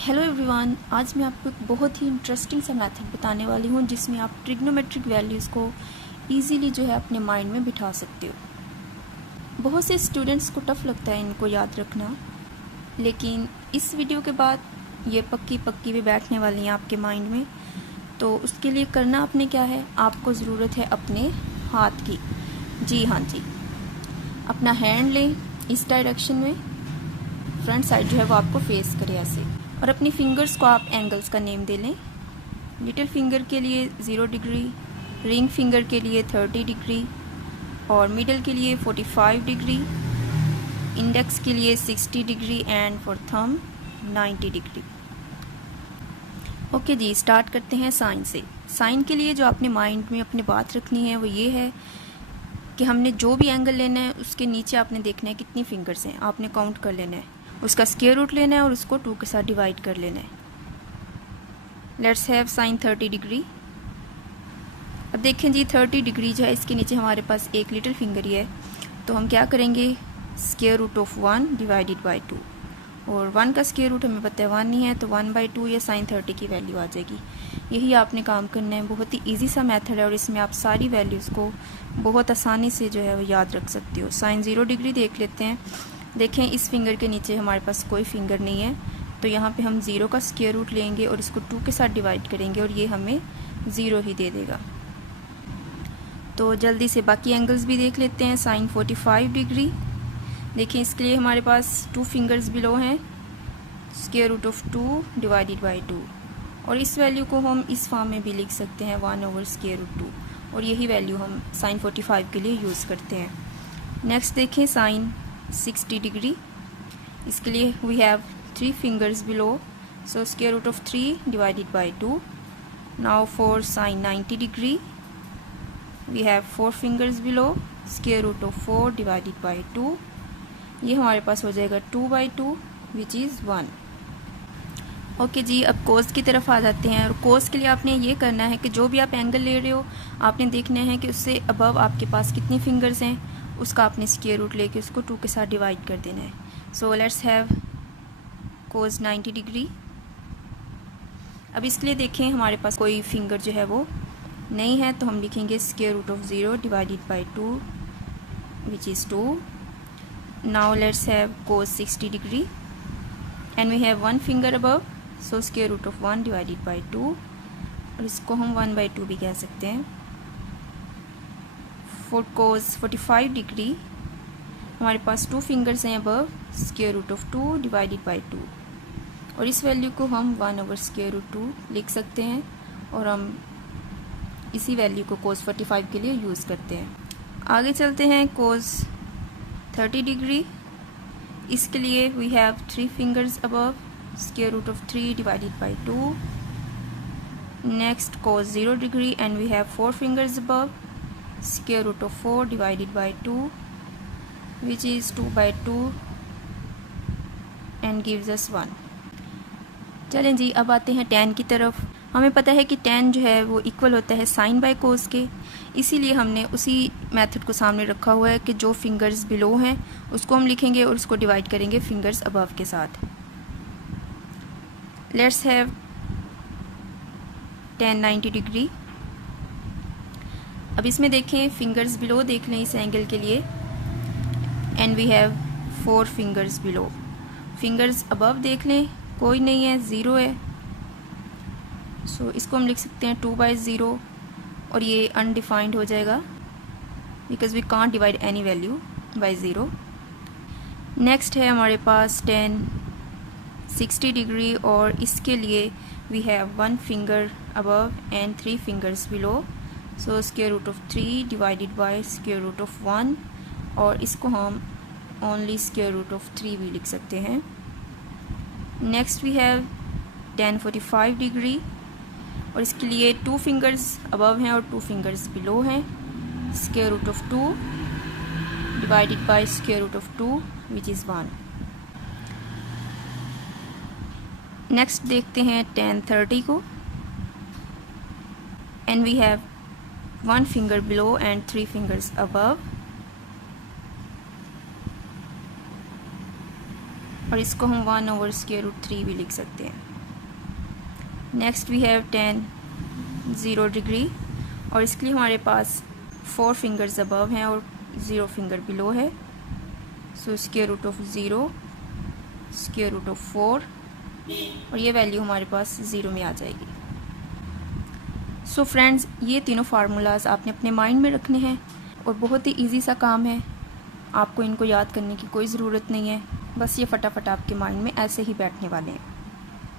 Hello everyone, आज मैं आपको एक बहुत ही इंटरेस्टिंग सा मेथड बताने वाली हूँ जिसमें आप ट्रिग्नोमेट्रिक वैल्यूज़ को इजीली जो है अपने माइंड में बिठा सकते हो। बहुत से स्टूडेंट्स को टफ़ लगता है इनको याद रखना, लेकिन इस वीडियो के बाद ये पक्की पक्की भी बैठने वाली हैं आपके माइंड में। तो उसके लिए करना आपने क्या है, आपको ज़रूरत है अपने हाथ की। जी हाँ जी, अपना हैंड लें इस डायरेक्शन में, फ्रंट साइड जो है वो आपको फेस करे ऐसे, और अपनी फिंगर्स को आप एंगल्स का नेम दे लें। लिटिल फिंगर के लिए 0 डिग्री, रिंग फिंगर के लिए 30 डिग्री, और मिडल के लिए 45 डिग्री, इंडेक्स के लिए 60 degree and for thumb 90 degree. Okay जी, स्टार्ट करते हैं साइन से। साइन के लिए जो आपने माइंड में अपनी बात रखनी है वो ये है कि हमने जो भी एंगल लेना है उसके नीचे आपने देखना है कितनी फिंगर्स हैं, आपने काउंट कर लेना है, उसका स्क्वायर रूट लेना है और उसको 2 के साथ डिवाइड कर लेना है। Let's have sine 30 degree. अब देखें जी, 30 डिग्री जो है इसके नीचे हमारे पास एक लिटिल फिंगर ही है, तो हम क्या करेंगे, square root of 1 divided by 2, और 1 का स्क्वायर रूट हमें पता है 1 नहीं है, तो 1/2 ये साइन 30 की वैल्यू आ जाएगी। यही आपने काम करना है। बहुत ही ईजी सा मेथड है और इसमें आप सारी वैल्यूज़ को बहुत आसानी से जो है वो याद रख सकते हो। साइन 0 डिग्री देख लेते हैं। देखें, इस फिंगर के नीचे हमारे पास कोई फिंगर नहीं है, तो यहाँ पे हम 0 का स्क्वायर रूट लेंगे और इसको 2 के साथ डिवाइड करेंगे और ये हमें 0 ही दे देगा। तो जल्दी से बाकी एंगल्स भी देख लेते हैं। साइन 45 डिग्री, देखिए इसके लिए हमारे पास 2 फिंगर्स बिलो हैं, square root of 2 divided by 2, और इस वैल्यू को हम इस फॉर्म में भी लिख सकते हैं 1/√2, और यही वैल्यू हम साइन 45 के लिए यूज़ करते हैं। नेक्स्ट देखें साइन 60 डिग्री, इसके लिए we have 3 fingers below, so square root of 3 divided by 2। Now for sine 90 degree we have 4 fingers below, square root of 4 divided by 2, ये हमारे पास हो जाएगा 2/2 विच इज़ 1। ओके जी, अब कोस की तरफ आ जाते हैं। और कोस के लिए आपने ये करना है कि जो भी आप एंगल ले रहे हो आपने देखना है कि उससे अबव आपके पास कितनी फिंगर्स हैं, उसका आपने स्क्वायर रूट लेके उसको 2 के साथ डिवाइड कर देना है। So let's have cos 90 degree. अब इसके लिए देखें हमारे पास कोई फिंगर जो है वो नहीं है, तो हम लिखेंगे square root of 0 divided by 2 which is 2। Now let's have cos 60 degree and we have 1 finger above, so square root of 1 divided by 2, और इसको हम 1/2 भी कह सकते हैं। फॉर कोस 45 डिग्री हमारे पास 2 फिंगर्स हैं above, square root of 2 divided by 2, और इस वैल्यू को हम 1/√2 लिख सकते हैं, और हम इसी वैल्यू को कोस 45 के लिए यूज़ करते हैं। आगे चलते हैं कोस 30 डिग्री, इसके लिए we have 3 fingers above, square root of 3 divided by 2। Next cos 0 degree and we have 4 fingers above, square root of 4 divided by 2 which is 2/2 and gives us 1। चलें जी, अब आते हैं tan की तरफ। हमें पता है कि tan जो है वो इक्वल होता है साइन बाय कोस के, इसीलिए हमने उसी मेथड को सामने रखा हुआ है कि जो फिंगर्स बिलो हैं उसको हम लिखेंगे और उसको डिवाइड करेंगे फिंगर्स अबव के साथ। Let's have tan 90 degree. अब इसमें देखें फिंगर्स बिलो देख लें इस एंगल के लिए, and we have 4 fingers below. Fingers above देख लें, कोई नहीं है, 0 है, सो इसको हम लिख सकते हैं 2/0, और ये अनडिफाइंड हो जाएगा because we can't divide any value by 0। Next है हमारे पास tan 60 डिग्री, और इसके लिए we have 1 finger above and 3 fingers below, so square root of 3 divided by square root of 1, और इसको हम ओनली स्क्वायर रूट ऑफ 3 भी लिख सकते हैं। Next we have tan 45 degree, और इसके लिए 2 फिंगर्स अबव हैं और 2 फिंगर्स बिलो हैं, square root of 2 divided by square root of 2 which is 1। Next देखते हैं tan 30 को, and we have 1 finger below and 3 fingers above, और इसको हम 1/√3 भी लिख सकते हैं। नेक्स्ट वी हैव 10 0 डिग्री, और इसके लिए हमारे पास 4 फिंगर्स अबव हैं और 0 फिंगर बिलो है। सो √0, √4, और ये वैल्यू हमारे पास 0 में आ जाएगी। सो फ्रेंड्स, ये तीनों फार्मूलाज आपने अपने माइंड में रखने हैं और बहुत ही इजी सा काम है, आपको इनको याद करने की कोई ज़रूरत नहीं है, बस ये फटाफट आपके माइंड में ऐसे ही बैठने वाले हैं।